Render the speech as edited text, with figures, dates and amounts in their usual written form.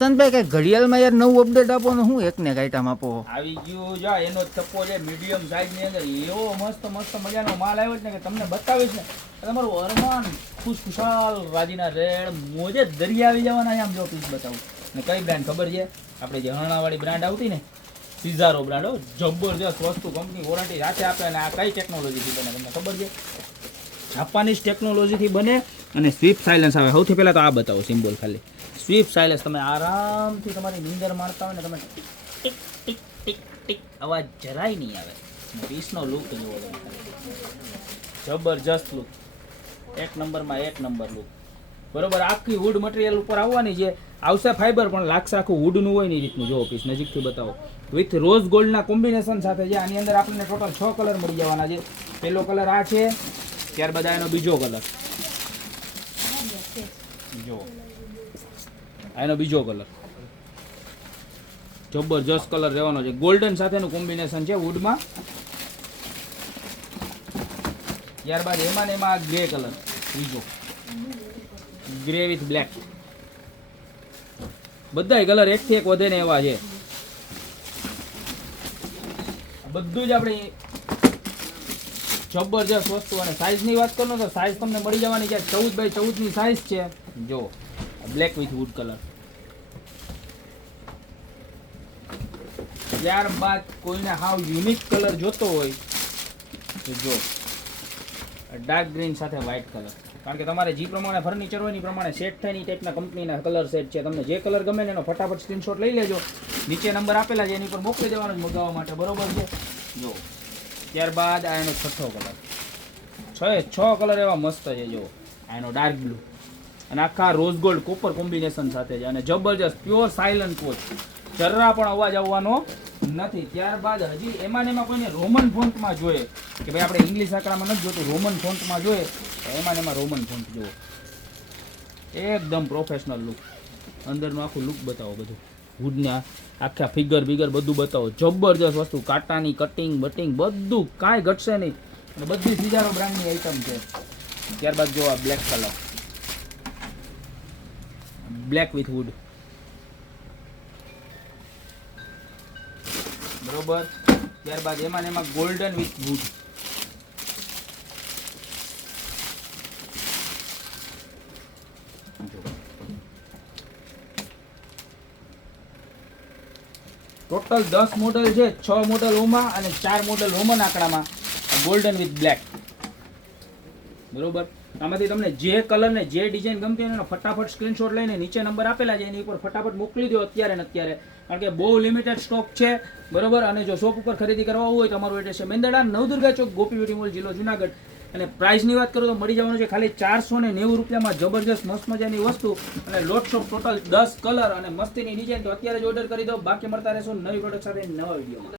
સંતભાઈ કઈ ઘડિયાળમાં યાર નવું અપડેટ આપો ને હું એકને કાઈટામ આપો આવી ગયું જા એનો ચપ્પો છે મીડિયમ સાઈઝ ની અંદર એવો મસ્ત મસ્ત મજાનો માલ આવ્યો છે ને કે તમને બતાવીશ ને તમારું અરમાન ખુશખુશાલ રાજીના રેડ મોજે દરિયા આવી જવાના છે. આમ જો પીસ બતાવું ને કઈ બ્રાન્ડ ખબર છે? આપણે જે હરણાવાળી બ્રાન્ડ આવતી ને સિઝારો બ્રાન્ડ, જબરજસ્ત વસ્તુ, કંપની વોરંટી સાથે આપે. અને આ કઈ ટેકનોલોજીથી બને તમને ખબર છે? જાપાનીઝ ટેકનોલોજીથી બને. અને સ્વીપ સાયલન્સ આવે. સૌથી પહેલાં તો આ બતાવો સિમ્બોલ ખાલી સ્વીપ સાયલન્સ. તમે આરામથી તમારી નીંદર મારતા હોય ને તમે ટીક ટીક ટીક ટીક અવાજ જરાય નહીં આવે. પીસનો લુક જોવો તમે, જબરજસ્ત લુક, એક નંબરમાં એક નંબર લુક. બરોબર, આખી વુડ મટીરિયલ ઉપર આવવાની છે. આવશે ફાઈબર પણ લાગશે આખું વુડનું હોય ને એ રીતનું. જોવો પીસ નજીકથી બતાવો. વિથ રોઝ ગોલ્ડના કોમ્બિનેશન સાથે છે. આની અંદર આપણને ટોટલ 6 કલર મળી જવાના છે. પહેલો કલર આ છે, ત્યારબાદ આ એનો બીજો કલર, જો એનો બીજો કલર, જબરજસ્ત કલર રહેવાનો છે. ગોલ્ડન સાથેનું કોમ્બિનેશન છે વુડમાં. ત્યારબાદ એમાં ને એમાં ગ્રે કલર, ત્રીજો ગ્રે વિથ બ્લેક. બધા કલર એકથી એક વધે ને એવા છે. બધું જ આપણે જબરજસ્ત વસ્તુ. અને સાઈઝની વાત કરો તો સાઈઝ તમને મળી જવાની છે 14x14 ની સાઈઝ છે. જો બ્લેક વિથ વુડ કલર. ત્યારબાદ કોઈને હાવ યુનિક કલર જોતો હોય તો જો ડાર્ક ગ્રીન સાથે વ્હાઇટ કલર. કારણ કે તમારે જે પ્રમાણે ફર્નિચર હોય ને એ પ્રમાણે સેટ થાય ને એ ટાઈપના કંપનીના કલર સેટ છે. તમને જે કલર ગમે ને એનો ફટાફટ સ્ક્રીનશોટ લઈ લેજો. નીચે નંબર આપેલા છે એની પર મોકલી દેવાનો જ મગાવવા માટે. બરોબર છે? જો ત્યારબાદ આ એનો છઠ્ઠો કલર. 6 કલર એવા મસ્ત છે. જો આ એનો ડાર્ક બ્લુ અને આખા રોઝ ગોલ્ડ કોપર કોમ્બિનેશન સાથે છે. અને જબરજસ્ત પ્યોર સાયલન્ટ કોચ, જરા પણ અવાજ આવવાનો નથી. ત્યારબાદ હજી એમાં ને એમાં કોઈને રોમન ફોન્ટમાં જોઈએ કે ભાઈ આપણે ઇંગ્લિશ આંકડામાં નથી જોતું, રોમન ફોન્ટમાં જોઈએ તો એમાં ને એમાં રોમન ફોન્ટ જુઓ. એકદમ પ્રોફેશનલ લુક. અંદરનું આખું લુક બતાવો, બધું વુડના આખા ફિગર બિગર બધું બતાવો. જબરજસ્ત વસ્તુ, કાંટાની કટિંગ બટિંગ બધું કાંઈ ઘટશે નહીં. અને બધી સિઝારો બ્રાન્ડની આઈટમ છે. ત્યારબાદ જો આ black colour, black with wood. બરોબર. ત્યારબાદ એમાં ને એમાં golden with wood. Total 10 model છે. 6 મોડલ ઓમાં અને 4 મોડલ રોમન આંકડામાં. Golden with black. બરોબર. આમાંથી તમને જે કલર ને જે ડિઝાઇન ગમતી હોય એનો ફટાફટ સ્ક્રીનશોટ લઈને નીચે નંબર આપેલા છે એની ઉપર ફટાફટ મોકલી દો અત્યારે ને અત્યારે. કારણ કે બહુ લિમિટેડ સ્ટોક છે. બરોબર. અને જો શોપ ઉપર ખરીદી કરવા હોય તો અમારું એડ્રેસ છે મેંદરડા, નવદુર્ગા ચોક, ગોપી બ્યુટી મોલ, જિલ્લો જુનાગઢ. અને પ્રાઇસની વાત કરું તો મળી જવાનું છે ખાલી 490 રૂપિયામાં જબરજસ્ત મસ્ત મજાની વસ્તુ. અને લોટ શોપ ટોટલ 10 કલર અને મસ્તીની ડિઝાઇન. તો અત્યારે જ ઓર્ડર કરી દો. બાકી મળતા રહેશો નવી પ્રોડક્ટ સાથે નવા વિડીયોમાં.